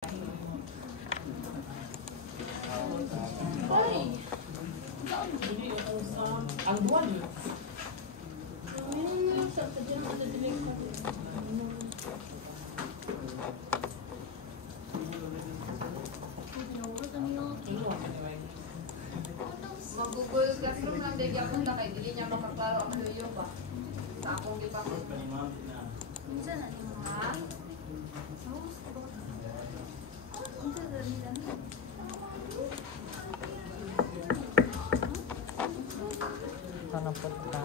Ang buwan yun. Mag-google classroom lang din yung punta kay dili niya makaklaro ang luyo ba? Sa akong gipakot. Minsan na ni mga Ha? Tanong po ka.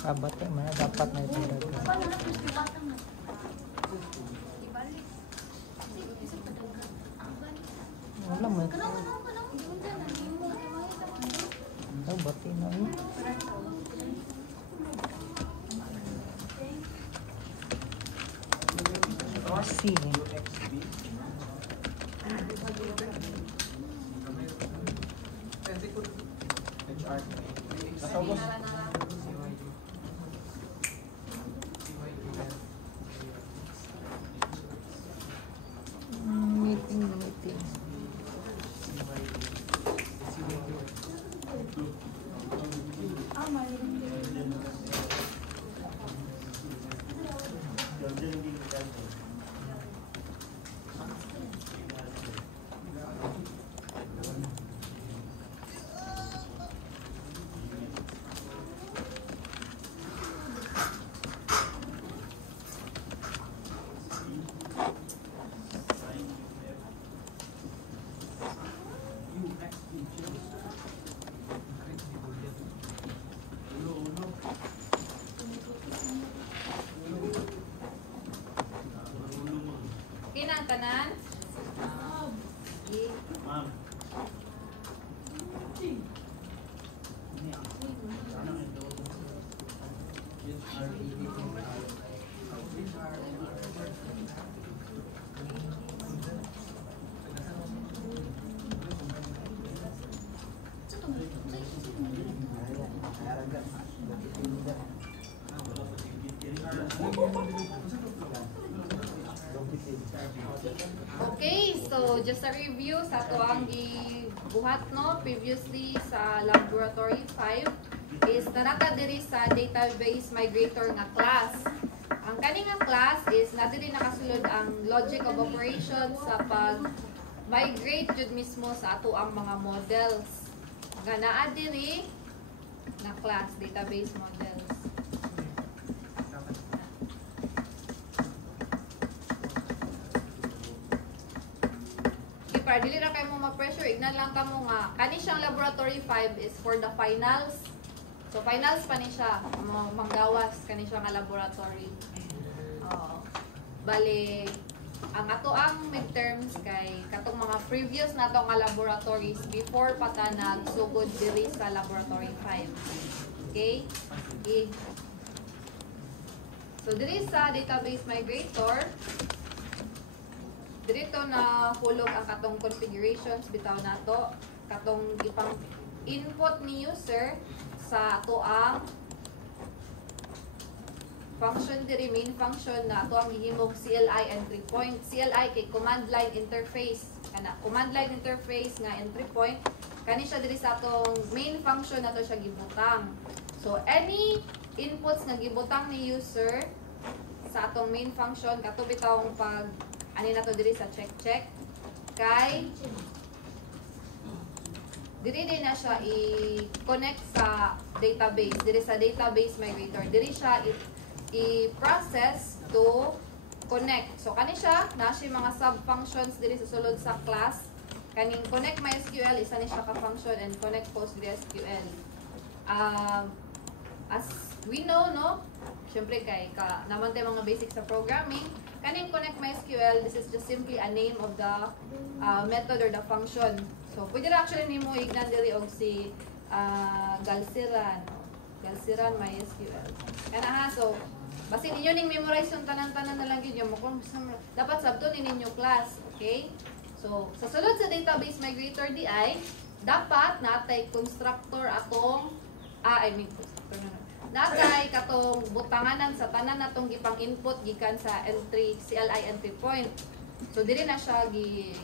Kabate, mana dapat na ito dagat. paano na terus dibatang na? Ibalik. Kasi isa pa dagat. Ang balik. Wala mo. Kanang diundan na di mo kay mga ito. Ito, bati na yun. Kasi, meeting. Okay na ang tanan? Okay. Okay, so just a review sa ato ang gibuhat no previously sa laboratory 5 is nanaka diri sa database migrator nga class. Ang kani nga class is na diri nakasulod ang logic of operation sa pag migrate jud mismo sa ato ang mga models. Nga naa diri na class database models. Para dili ra kay mo ma-pressure, ignan lang kamo nga kani siyang laboratory 5 is for the finals. So finals pa ni siya, manggawas kani siya nga laboratory. Bale ang ato ang midterms kay katong mga previous nato nga laboratories before pa ta nagsugod diri sa laboratory 5. Okay? Okay. So diri sa database migrator, dito na hulog ang katong configurations bitaw nato katong ipang input ni user sa ato ang function diri main function na ato ang gihimog CLI entry point. CLI kay command line interface kana command line interface nga entry point kani siya diri sa atong main function nato siya gibutang. So any inputs nga gibutang ni user sa atong main function kato bitaw ang pag ani na to diri sa check kay diri din na siya i-connect sa database diri sa database migrator diri siya i-process to connect. So kani siya na siya mga sub functions diri sa sulod sa class kaning connect MySQL isa ni siya ka function and connect PostgreSQL. As we know no, syempre kay naman tayo mga basics sa programming. Kaning connect MySQL, this is just simply a name of the method or the function. So, pwede na actually nimo ignan diri og si Galsiran MySQL. Kana ha, so basin ninyo ning memorize yung tanan-tanan na lang gyud mo kung dapat sabton ninyo class, okay? So, sa sulod sa database migrator DI, dapat natay constructor atong constructor na Natay katong butanganan sa tanan natong gipang input gikan sa entry CLI entry point. So dili na siya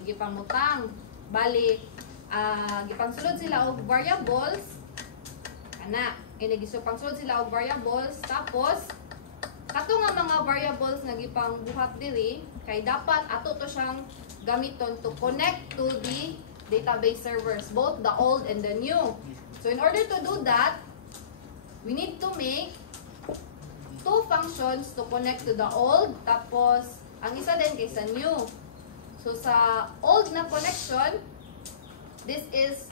gipangutang. Bali gipangsulod sila og variables. Ana, pangsulod sila og variables tapos kato nga mga variables nga gipang buhat diri kay dapat ato to siyang gamiton to connect to the database servers, both the old and the new. So in order to do that, we need to make two functions to connect to the old, tapos ang isa din kay sa new. So sa old na connection, this is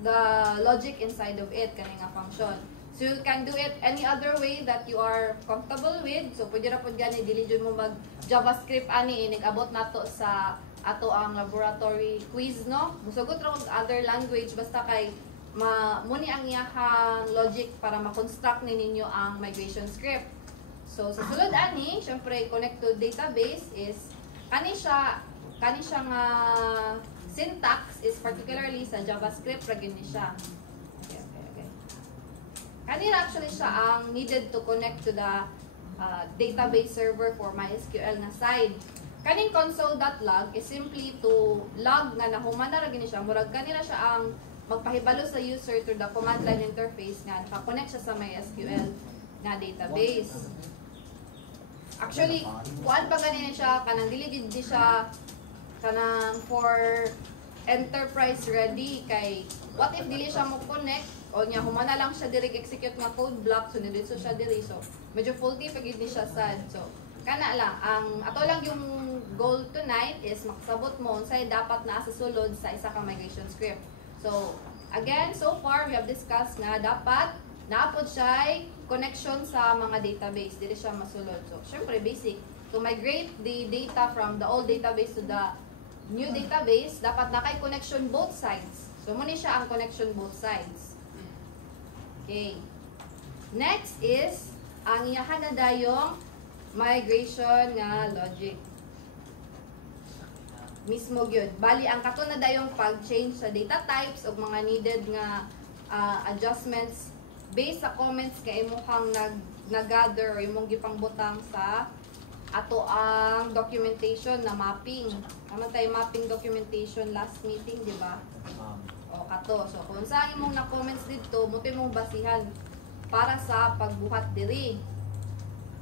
the logic inside of it, kani nga function. So you can do it any other way that you are comfortable with. So pwede ra pud gani dili jud mo mag JavaScript ani inig-abot nato sa ato ang laboratory quiz, no? Musugot ra og other language basta kay muni ang iyahang logic para ma-construct ni ninyo ang migration script. So sa sulod ani, syempre connect to database is kani siya nga syntax is particularly sa JavaScript ra gyud ni siya. Okay. Kani actually siya ang needed to connect to the database server for MySQL na side. Kaning console.log is simply to log nga nahuman na ra gyud ni siya, murag kanina siya ang magpahibalo sa user through the command line interface nga naka-connect siya sa MySQL na database. Actually, kuan pa ganina siya kanang dili gid siya kanang for enterprise ready kay what if dili siya mo connect o nya humana lang siya direct execute nga code block so diretso siya diri, so medyo faulty pa gid ni siya sad. So kana lang ang ato lang yung goal tonight is makasabot mo unsay dapat naa sa sulod sa isa ka migration script. So again, so far we have discussed nga dapat naapod siya connection sa mga database, dili siya masulod. So syempre basic to migrate the data from the old database to the new database, dapat na kay connection both sides. So muna siya ang connection both sides. Okay. Next is ang iyahan na dayong migration nga logic. Mismo gyud. Bali ang kato na dayong pag-change sa data types o mga needed nga adjustments based sa comments kay imong nag-gather or imong gipangbutang sa ato ang documentation na mapping. Tama tayo mapping documentation last meeting, di ba? O kato. So kung saan imong na-comments dito, mo imong basihan para sa pagbuhat diri.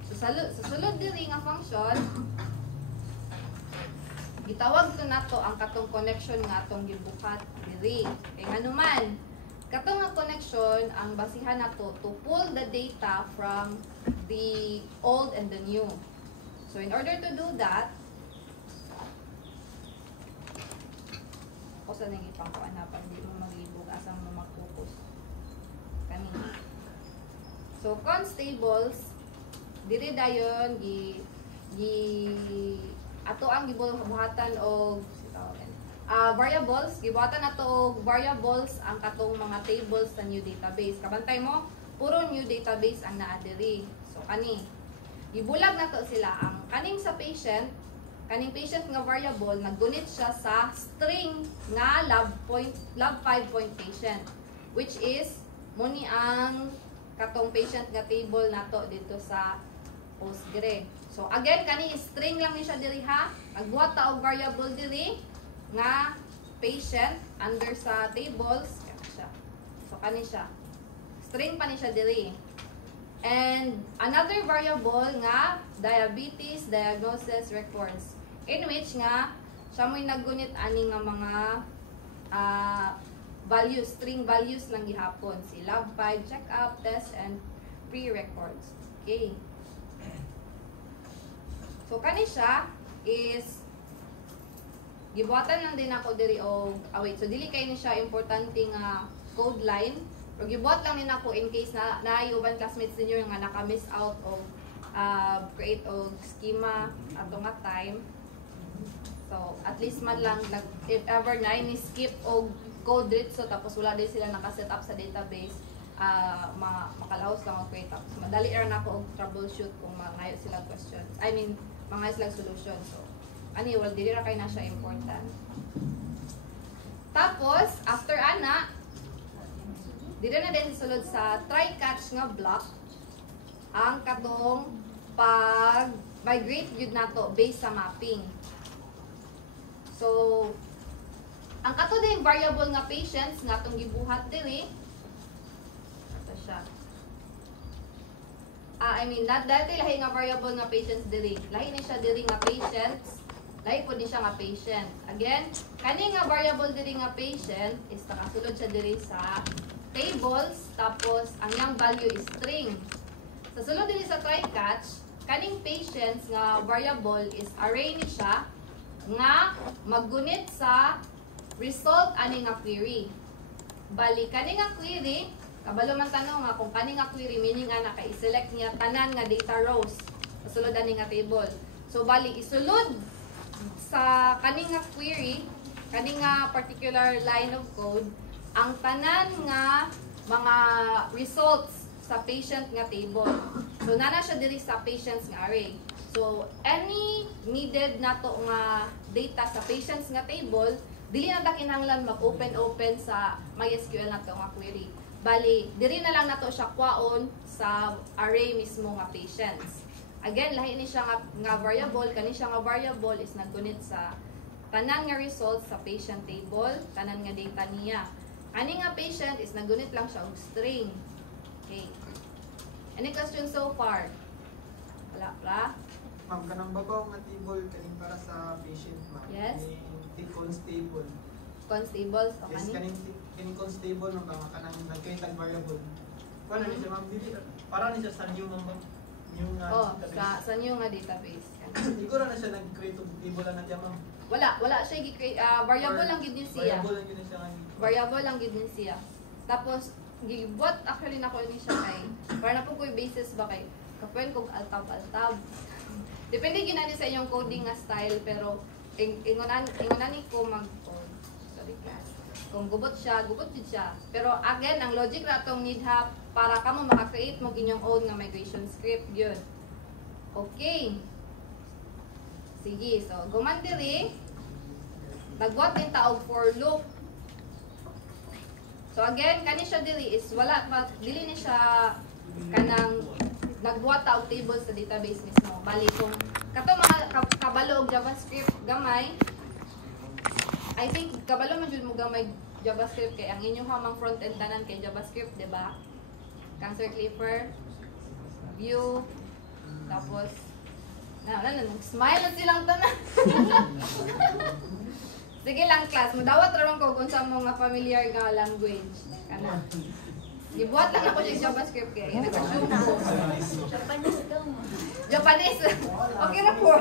So sa sulod diri nga function, gitawag to nato ang katong connection nga atong gibuhat diri. Kay nganuman, katong nga connection ang basihan nato to pull the data from the old and the new. So in order to do that, sa nang ipangkuanapan, hindi mo mag-ibog asang mo mag-focus kani. So const tables diri dayon ato ang gibuhatan og variables, gibuhatan nato og variables ang katong mga tables sa new database. Kabantay mo, puro new database ang naa diri. So kani gibulag nato sila ang kaning sa patient, kaning patient nga variable naggunit siya sa string nga lab5.patient, which is muni ang katong patient nga table nato dito sa Postgre. So again kani string lang ni siya diri ha. Magbuhat ta og variable diri nga patient under sa tables siya. So kani siya. String pa ni siya diri. And another variable nga diabetes diagnosis records, in which nga siya mo'y naggunit ani nga mga values, string values lang gihapon, si lab5, check-up, test, and pre-records. Okay. So kani siya is gibuhatan lang din ako diri og wait, so dili kay ni siya importante nga code line. Pero gibuhat lang din ako in case na uban classmates ninyo nga naka-miss out of create og schema ato nga time. So at least man lang if ever na ni skip og code dito tapos wala din sila naka-set up sa database, makalahos lang og create up. So madali ra na ako og troubleshoot kung mangayo sila questions. I mean, mangayo sila solution. So ani wala dili ra kay na siya important. Tapos after ana Dito na din sulod sa try-catch nga block ang katong pag-migrate yun nato based sa mapping. So, ang kato din variable nga patients nga itong gibuhat dili. Ito siya. Dati lahi nga variable nga patients dili. Lahi ni siya dili nga patients. Lahi po din siya nga patient. Again, kani nga variable dili nga patient is nakasulod siya dili sa tables, tapos ang yang value is string. Sa sulod dili sa try-catch, kaning patients nga variable is array ni siya nga maggunit sa result ani nga query. Bali kani nga query, kabalo man tanong nga kung kani nga query meaning ana kay i-select niya tanan nga data rows sa sulod ani nga table. So bali isulod sa kani nga query, kani nga particular line of code ang tanan nga mga results sa patient nga table. So nana siya diri sa patients nga array. So any needed nato nga data sa patients nga table, dili na ta kinahanglan mag-open sa MySQL nato nga query. Bali, diri na lang nato siya kwaon sa array mismo nga patients. Again, lahi ni siya nga variable, kani siya nga variable is naggunit sa tanan nga results sa patient table, tanan nga data niya. Ani nga patient is naggunit lang siya og string. Okay. Any questions so far? Wala pa? Ma'am, kanang babaw nga table kaning para sa patient, ma'am. Yes. Kaning constable. Constables o Yes, kani? kaning constable ng mga kanang nag-create ang variable. Wala ni siya, ma'am. Dili para ni siya sa new, ma'am. New nga Oh, database. sa new nga database. Siguro na siya nag-create og table na diya, ma'am. Wala siya gi-create, variable lang gid ni siya. Variable lang yun siya nga. Variable lang gid ni siya. Tapos gibuhat actually nako ni siya kay para na po ko'y basis ba kay kapwen kog altab. Depende ginani sa inyong coding nga style pero ingonan ni ko mag-code. Sorry class. Kung gubot jud siya. Pero again, ang logic na tong need ha para kamo maka-create mo inyong own nga migration script yun. Okay. Sige, so guman diri nagbuhat din ta og for loop. So again, kani siya dili is wala pa dili ni siya kanang nagbuhat ta og table sa database mismo. Bali kung kato mga kabalo og JavaScript gamay, I think kabalo man jud mo gamay JavaScript kay ang inyo hamang front end tanan kay JavaScript, di ba? Cancer Clipper, Vue, tapos smile na silang tanan. Sige lang class, mudawat ra ko kung sa mga familiar nga language. Kana. Gibuhat lang ako sa JavaScript kaya nag-assume ko. Japanese daw mo. Japanese. Okay na po.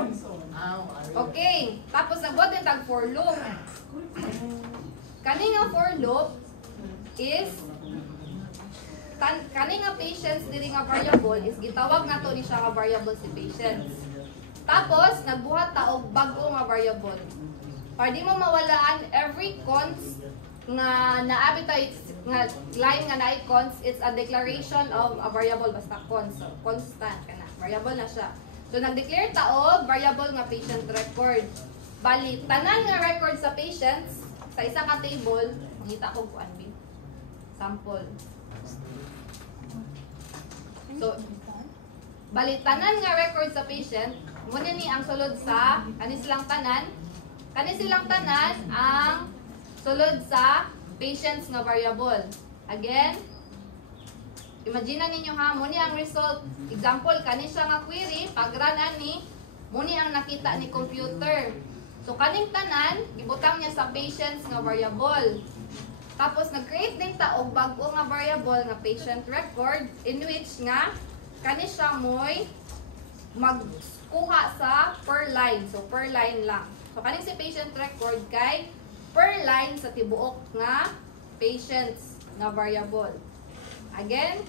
Okay. Tapos nagbuhat din tag for loop. Kani nga for loop is kani nga patients diri nga variable is gitawag nato ni siya nga variable si patients. Tapos nagbuhat ta og bag-o nga variable. Para di mo mawalaan every const nga naabi tayo nga line nga naay const, it's a declaration of a variable basta const. So, constant kana. Variable na siya. So nag-declare ta og variable nga patient record. Bali tanan nga record sa patients sa isa ka table, mangita ko kuan bin. Sample. So bali tanan nga record sa patient, muna ni ang sulod sa kani silang tanan ang sulod sa patients nga variable. Again, imagine ninyo ha, muni ang result. Example, kani siya nga query, pag-run ani, muni ang nakita ni computer. So, kaning tanan, gibutang niya sa patients nga variable. Tapos, nag-create din ta og bag-o nga variable nga patient record, in which nga, kani siya mo'y magkuha sa per line. So, per line lang. So, kaning si patient record kay per line sa tibuok nga patients nga variable. Again,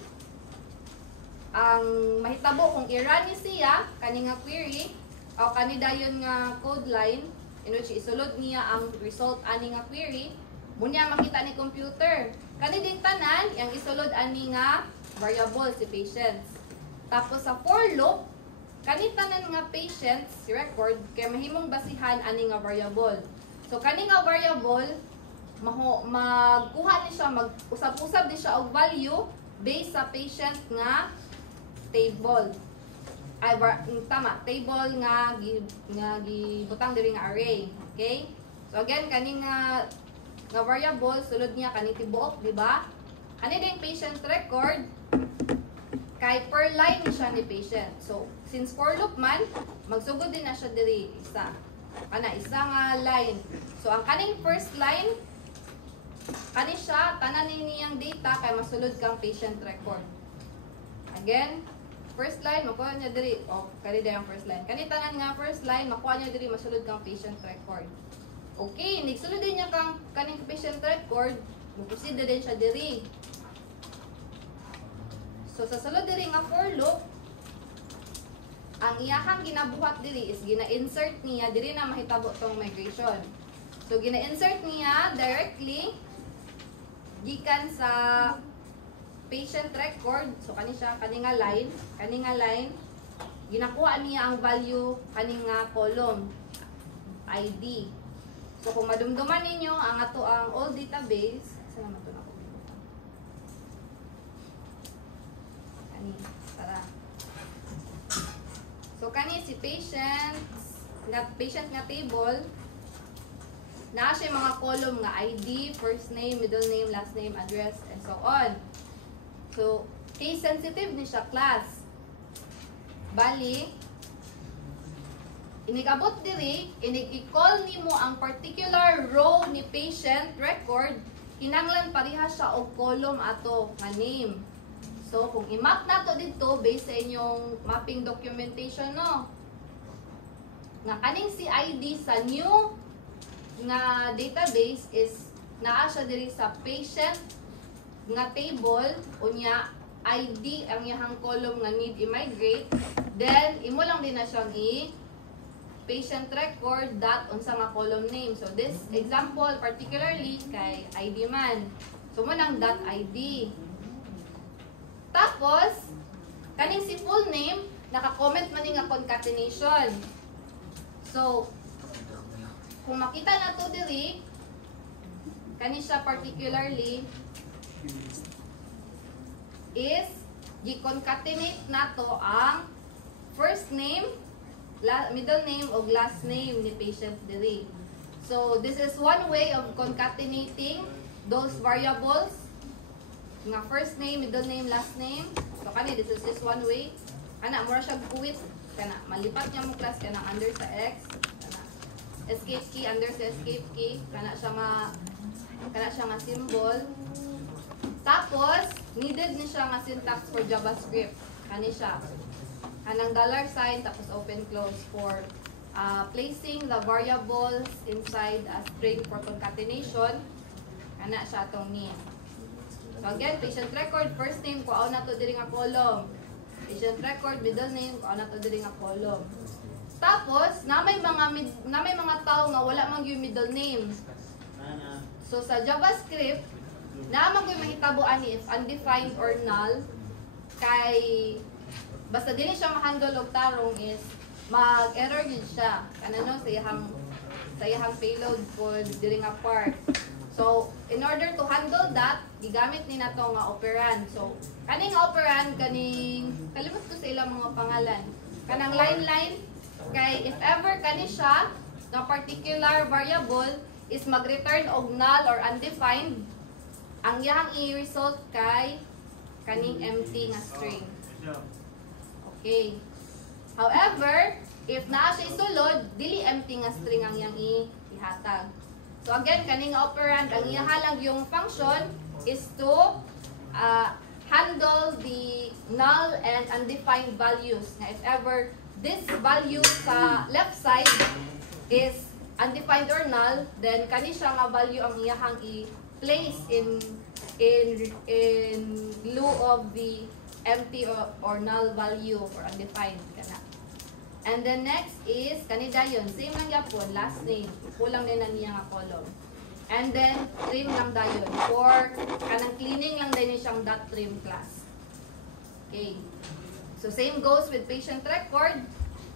ang mahitabo kung i-run ni siya, kani nga query, o kani dayon nga code line, in which isulod niya ang result ani nga query, munya makita ni computer. Kani din tanan, yang isulod ani nga variable si patients. Tapos sa for loop, kani tanan nga patients record kay mahimong basihan ani nga variable. So kani nga variable magkuha ni siya, mag-usab-usab ni siya og value based sa patient nga table. Ay, tama, table nga gibutang diri nga array. Okay? So again, kani nga variable, sulod niya kani tibuok, di ba? Kani din patient record, kay per line siya ni patient. So, since for loop man, magsugod din na siya diri isa. Isa nga line. So, ang kaning first line, kani siya, tanan niyang data kay masulod kang patient record. Again, first line, makuha niya diri. Kani din ang first line. Kani tanan nga first line, makuha niya diri, masulod kang patient record. Okay, nagsulod din niya kang kaning patient record, mag-proceed din siya diri. So, sa sulod diri nga for loop, ang iyahang ginabuhat diri is gina-insert niya, diri na mahitabo tong migration. So, gina-insert niya directly gikan sa patient record. So, kani siya, kani nga line, ginakuha niya ang value, kani nga column, ID. So, kung madumduman ninyo, ang ato ang old database, saan naman ito na ako? Kani, tara. So, kani si patient nga table, naa siya mga column nga ID, first name, middle name, last name, address, and so on. So, case sensitive ni siya class. Bali, inigabot diri, i-call nimo ang particular row ni patient record, kinanglan pareha siya og column ato nga name. So, kung i-map nato dito based sa inyong mapping documentation, no? Nga kaning si ID sa new nga database is naa siya diri sa patient nga table, unya ID ang iyang column nga need i-migrate, then imo lang din na siyang patient record dot unsa nga column name. So this example particularly kay ID man. So mo nang dot ID. Tapos kaning si full name naka-comment man ni nga concatenation. So kung makita na to diri kani siya particularly is gi-concatenate nato ang first name, middle name o last name ni patient diri. So this is one way of concatenating those variables nga first name, middle name, last name. So kani this is just one way. Kana mura siya kuwit kana malipat niya mo class kana under sa x, kana escape key under sa escape key, kana siya nga symbol. Tapos needed ni siya nga syntax for JavaScript. Kani siya kanang $sign tapos open close for placing the variables inside a string for concatenation. Kana siya atong name. So again, patient record, first name, kuha na to diri nga column. Patient record, middle name, kuha na to diri nga column. Tapos, na may mga tao nga wala man yung middle name. So sa JavaScript, naman ko yung mahitabo ani if undefined or null, kay basta dili siya ma-handle og tarong is mag-error din siya. Kanano sa iyang payload for diri nga part. So, in order to handle that, gigamit ni nato nga operand. So, kaning operand, kalimot ko sa ilang mga pangalan. Kanang line, kay if ever kani siya, na particular variable is mag-return og null or undefined, ang iyang i-result kay kaning empty nga string. Okay. However, if naa siya isulod, dili empty nga string ang iyang ihatag. So again, kaning operand, ang ihahalang yung function is to handle the null and undefined values. Now, if ever this value sa left side is undefined or null, then kani siya nga value ang iyahang i-place in lieu of the empty or null value or undefined kana. And then next is kanida yun, same lang yapon, last name, kulang din na niya nga column. And then trim lang dayon for kanang cleaning lang din siyang .trim class. Okay. So same goes with patient record.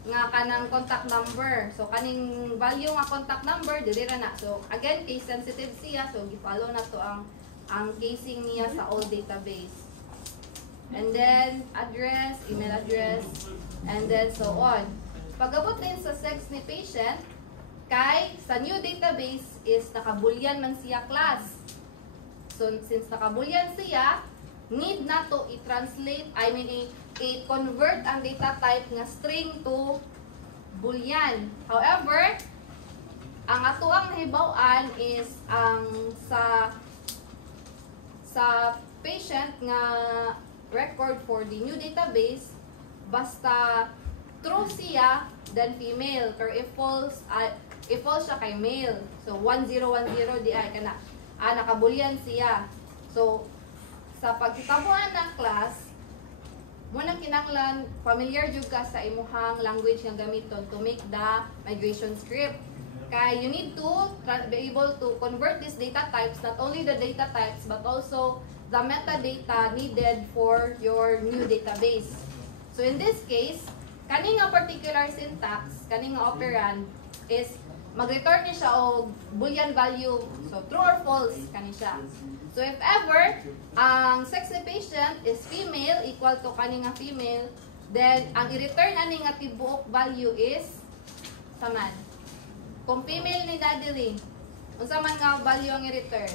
nga kanang contact number. So kaning value nga contact number dili ra na. So again, case sensitive siya, so gi-follow na to ang casing niya sa old database. And then address, email address, and then so on. Pag-abot din sa sex ni patient, kay sa new database is nakabulyan man siya class. So since nakabulyan siya, need na to i-translate, i-convert ang data type nga string to boolean. However, ang ato ang nahibaw-an is ang sa patient nga record for the new database, basta true siya, then female. Or if false siya kay male. So 1010 di ay kana. Nakabulyan siya. So sa pagkitabuan ng class, munang kinahanglan familiar jud ka sa imuhang language nga gamiton to make the migration script. Kaya you need to be able to convert these data types, not only the data types but also the metadata needed for your new database. So in this case, kaning nga particular syntax, kaning nga operand is mag-return ni siya og boolean value, so true or false kani siya. So if ever ang sex ni patient is female equal to kani nga female, then ang i-return ani nga tibuok value is saman. Kung female ni daddy, unsa man nga value ang i-return?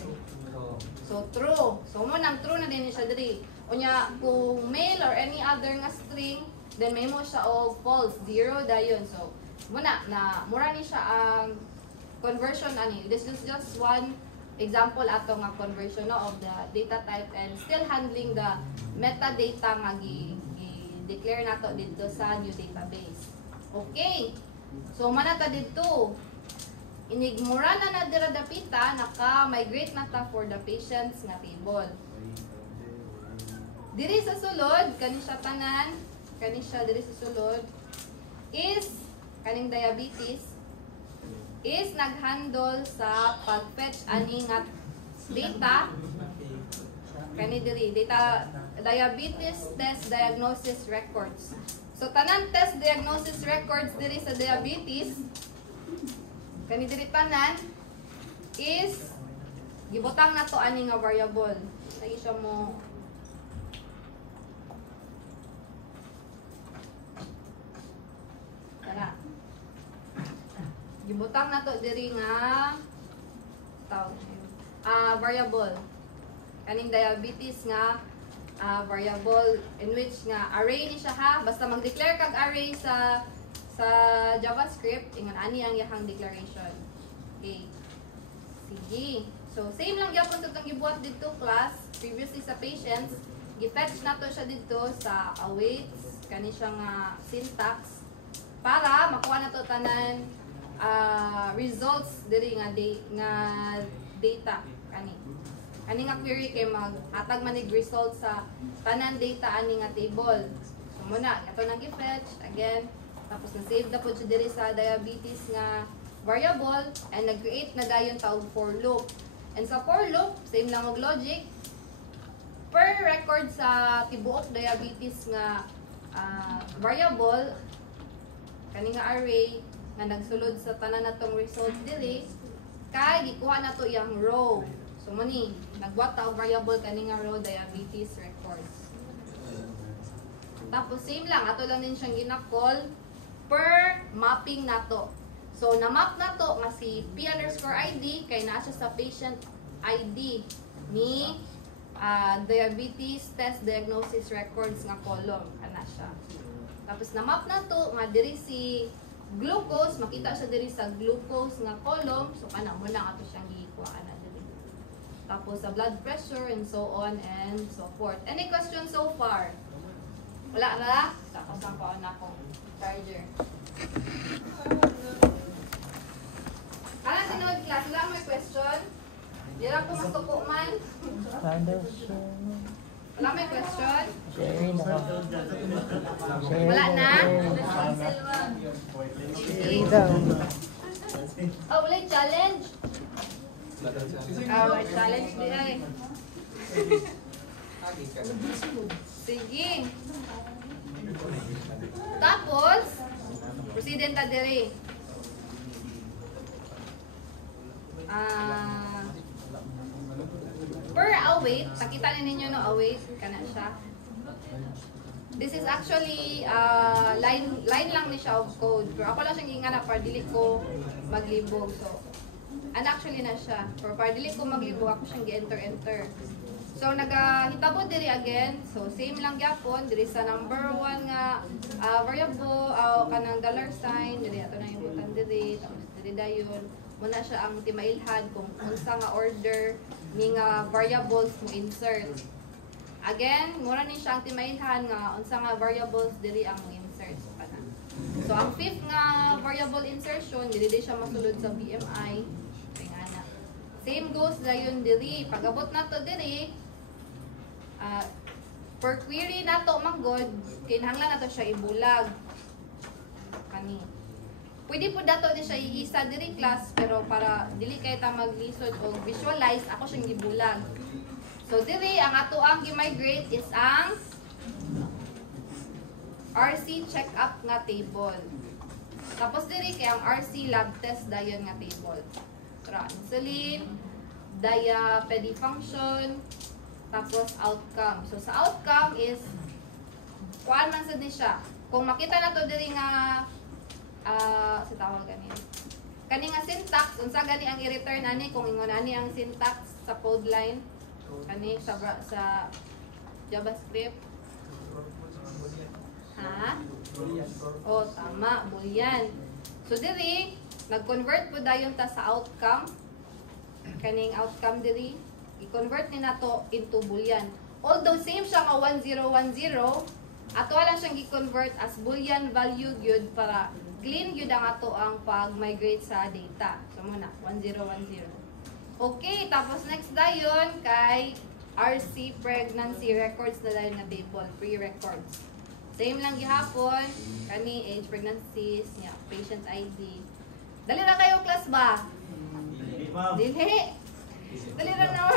So true. So mo nang true na din siya diri. Unya kung male or any other nga string, then may mo siya og false, 0 dayon. So muna na mura ni siya ang conversion ani. This is just one example ato nga conversion of the data type and still handling the metadata nga gi-declare nato dito sa new database. Okay. So manata dito. Inigmura na dira dapita, naka-migrate na ta for the patients nga table. Diri sa sulod, kani siya tanan, kani siya diri sa sulod is kaning diabetes is naghandle sa pag-fetch ani nga data kani diri data diabetes test diagnosis records. So tanan test diagnosis records diri sa diabetes kani diri tanan is gibutang na to ani nga variable. Lagi siya mo tara. Gibutang na to diri nga variable. Kaning diabetes nga variable in which nga array ni siya ha. Basta mag-declare kag array sa JavaScript, ingon ani ang iyang declaration. Okay. Sige. So same lang gyapon to tong gibuhat dito class previously sa patients. Gi-fetch na to siya dito sa awaits kani siya nga syntax para makuha na to tanan results diri nga data kani nga query kay maghatag manig result sa tanan data ani nga table. So muna ato nang gi-fetch again. Tapos na-save na po siya diri sa diabetes nga variable and nag-create na dayon tawag for loop. And sa for loop, same lang og logic. Per record sa tibuok diabetes nga variable, kani nga array nga nagsulod sa tanan natong result diri, kay gikuha na to yang row. So muni, nagbuhat ta og variable kani nga row diabetes records. Tapos same lang, ato lang din siyang gina-call per mapping nato. So, na-map na to nga si P_ID kay naa siya sa patient ID ni diabetes test diagnosis records nga column. Ana siya. Tapos, na-map na to nga diri si glucose. Makita siya diri sa glucose nga column. So, kana mo lang ato siyang gikuha na diri. Tapos, sa blood pressure and so on and so forth. Any questions so far? Wala na? Sako-sako na ko. Charger. Kanan tinawag class, wala may question? Dira ko masuko man. Wala may question? Wala na? Oh, wala challenge? Wala challenge di ay. Sige. Tapos, Proceed ta diri. Per await, nakita ninyo no await kana siya. This is actually line lang ni siya of code. Pero ako lang siyang ingana para dili ko maglibog. So, actually na siya. Pero para dili ko maglibog, ako siyang gi-enter. So, nagahitabo diri again. So, same lang gyapon. Diri sa number 1 nga variable, kanang dollar sign. Diri ato na yung butang diri. Tapos diri dayon. Muna siya ang timailhan kung unsa nga order ni nga variables mo insert. Again, mura ni siya ang timailhan nga unsa nga variables diri ang mo insert. So, ang fifth nga variable insertion, diri siya masulod sa BMI. Tingana. Same goes dayon diri. Pag-abot nato diri, per query nato manggod, kinahanglan nato siya ibulag. Kani. Pwede po dato ni siya iisa diri class, pero para dili kay ta maglisod o visualize, ako siyang gibulag. So diri ang ato ang gi-migrate is ang RC checkup nga table. Tapos diri kay ang RC lab test dayon nga table. Tra insulin, diapedi function, tapos outcome. So sa outcome is kuan man sad ni siya. Kung makita nato diri nga sa tawag kani nga syntax, unsa gani ang i-return ani kung ingon ani ang syntax sa code line kani sa JavaScript. Ha? Oh, tama, boolean. So diri nag-convert po dayon ta sa outcome. Kaning outcome diri i-convert ni nato into boolean. Although same siya nga 1010, ato lang siyang gi-convert as boolean value gyud para clean gyud ang ato ang pag-migrate sa data. So muna 1010. Okay, tapos next dayon kay RC pregnancy records na dayon nga table, pre-records. Same lang gihapon kani age, pregnancies, nya, patient ID. Dali ra kayo class ba? Dili. Dali ra na.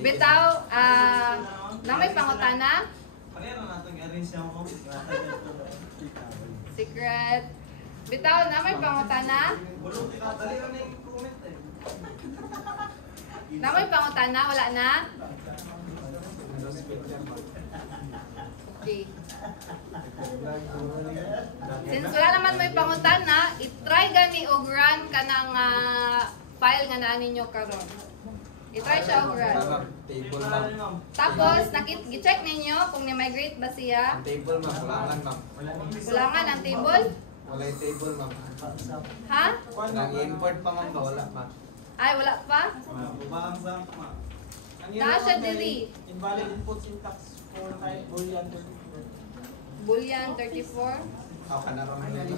Bitaw, na may pangutana? Secret. Bitaw, na may pangutana? Na may pangutana? Wala na? Okay. Since wala naman may pangutana, i-try gani og run ka ng file nga naa ninyo karon. I-try siya og run. Table ma'am. Tapos, gi-check ninyo kung ni-migrate ba siya. Ang table ma'am, kulangan ma'am. Kulangan ang table? Wala yung table ma'am. Ha? Nang import pa ma'am ba? Wala ma'am. Ay, wala pa? Naa siya diri. Invalid input syntax for type boolean 34. Boolean 34. Ako ka na rin nila.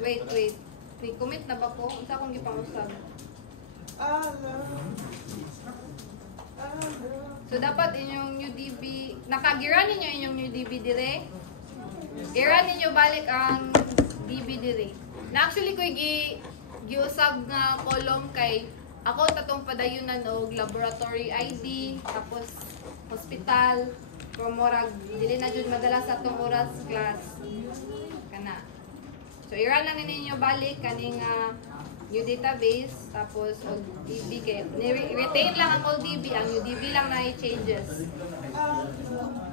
Wait. May commit na ba ko? Unsa akong gipangusab? So, dapat inyong new DB, nakagira ninyo inyong new DB dire. Gira ninyo balik ang DB dire. Na actually ko giusab nga column kay ako tatong padayunan og laboratory ID, tapos hospital, promorag, dili na jud madala sa atong oras class. Kana. So, i-run lang ninyo balik kaning new database, tapos og DB kay retain lang ang old DB, ang new DB lang na i-changes.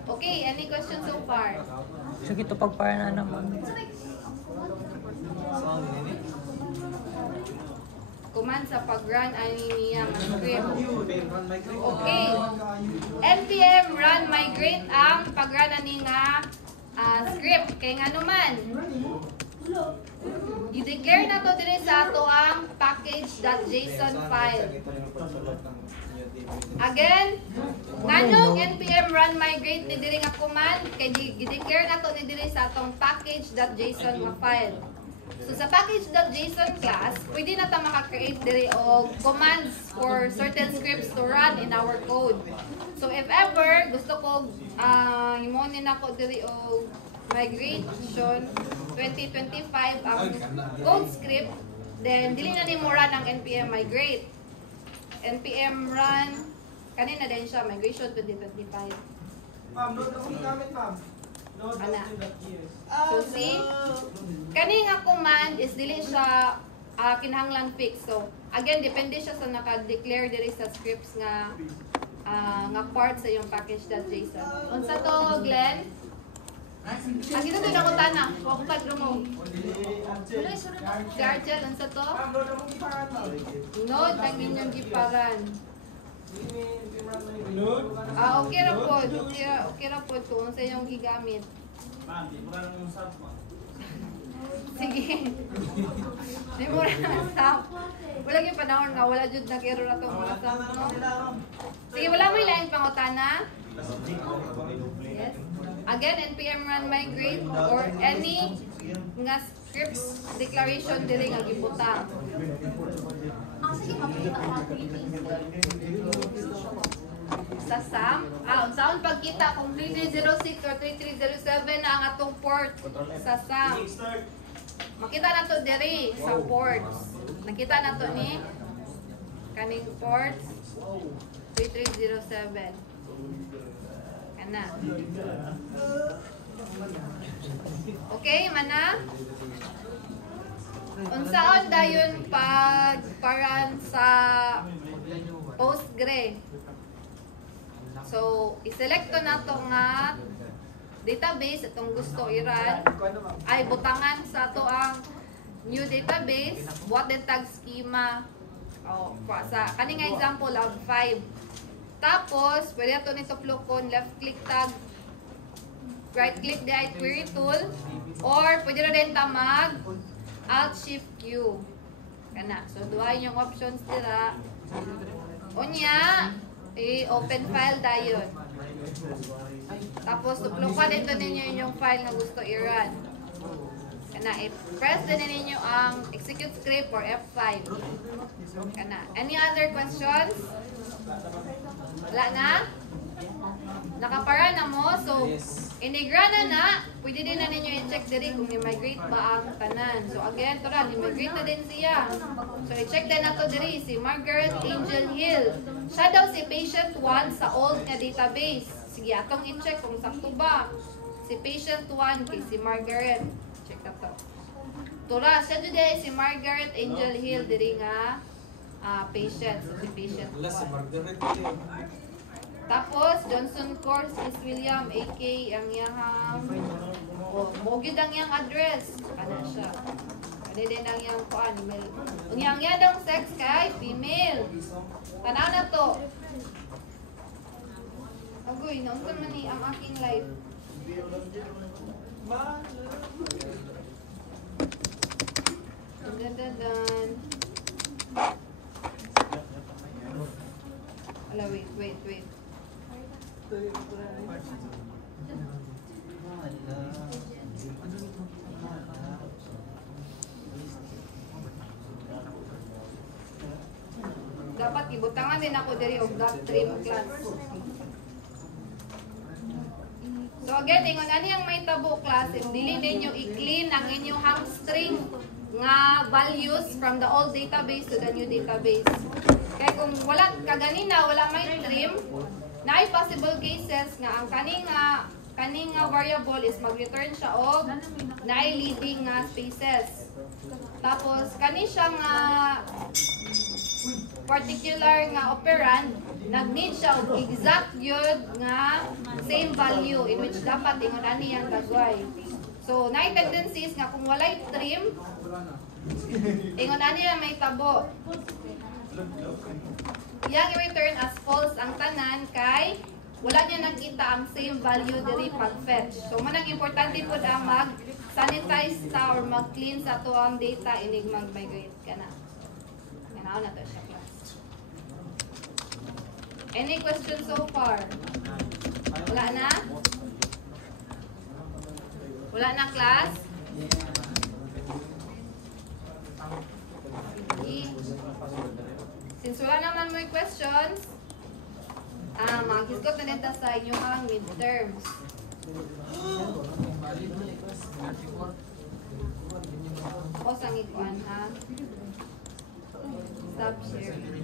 Okay, any questions so far? So, ito pagpara na naman. Command sa pag-run ani niya ang script. Okay. npm run migrate ang pag-run ani nga script. Kay nga naman, i-declare na to din sa ato ang package.json file. Again, nganong npm run migrate ni diri nga command kay i-declare na to ni diri sa atong package.json nga file. So sa package.json class, pwede na ta maka-create diri og commands for certain scripts to run in our code. So if ever gusto ko himonin ako diri og migration 2025 ang code script, then dili na nimo run ang npm migrate. npm run kanina din siya migration 2025. Ma'am, doon ako gamit, ma'am. Ana. So see, kani nga command is dili siya kinahanglan fix. So again, depende siya sa naka-declare diri sa scripts nga part sa iyong package.json. Unsa to, Glenn? Dito to na ko tana. Wa ko mo. Wala, sunod na. Si Archel, unsa to? Node ang inyong giparan. Okay ra po. Okay ra po kung sa iyong gigamit. Sige. Di mo na stop. Wala gyud panahon nga wala jud nag-error ato mga stop, no? Sige, wala mo ilaing pangutana? Yes. Again, npm run migrate or any nga scripts declaration diri nga gibutang. Sige, mapakita ko ang Sa SAM, unsaon pagkita kung 3306 or 3307 na ang atong port sa SAM. Makita na to diri sa ports. Nakita na to ni kaning ports 3307. Kana. Okay, mana? Unsaon dayon pagparan sa Postgre? So, iselect ko na to nga database itong gusto i-run ay butangan sa to ang new database, buhat din tag schema sa kaning nga example log 5. Tapos, pwede ato nito plukon left click tag right click the query tool or pwede na din ta mag alt shift Q. Kana. So, duha yung options dira. Unya, i-open file dayon. Tapos, tuplukan ito ninyo yung file na gusto i-run. Kana, i-press din ninyo ang execute script or F5. Kana. Any other questions? Wala na? Nakapara na mo? So, inigra na, pwede din na ninyo i-check diri kung i-migrate ba ang tanan. So, again, tora, i-migrate na din siya. So, i-check din na to diri, si Margaret Angel Hill. Siya daw si patient 1 sa old nga database. Sige, atong i-check kung sakto ba. Si patient 1 kay si Margaret. Check na to. Tora, siya dyan si Margaret Angel Hill diri nga patient. So, si patient 1. Wala si Margaret. Tapos, Johnson Course is William, AK, ang iyang, mogid ang iyang address. Kana siya. Ano din ang iyang kuan, email. Ang iyang yadong sex kay female. Tanaw na to. Agoy, naunsan man ni ang aking life. Dun. Ala, wait. Dapat ibutangan din ako diri og trim class. So again, ingon ani ang may tabo class, dili ninyo i-clean ang inyong hamstring nga values from the old database to the new database. Kaya kung wala kaganina, wala may trim, na possible cases nga ang kaning variable is mag-return siya og leading nga spaces. Tapos kani siya nga particular nga operand nag-need siya og exact yun nga same value in which dapat ingon ani ang dagway. So naay tendencies nga kung walay trim ingon ani na may tabo. Yang i-return as false ang tanan kay wala niya nakita ang same value diri pag-fetch. So manang importante pud ang mag-sanitize ta or mag-clean sa to ang data inig mag-migrate ka na. Kanaon na to siya class. Any questions so far? Wala na? Wala na class? Since wala naman may questions, mag-hisgot na nito sa inyong ang midterms. O sang ikuan ha? Stop sharing.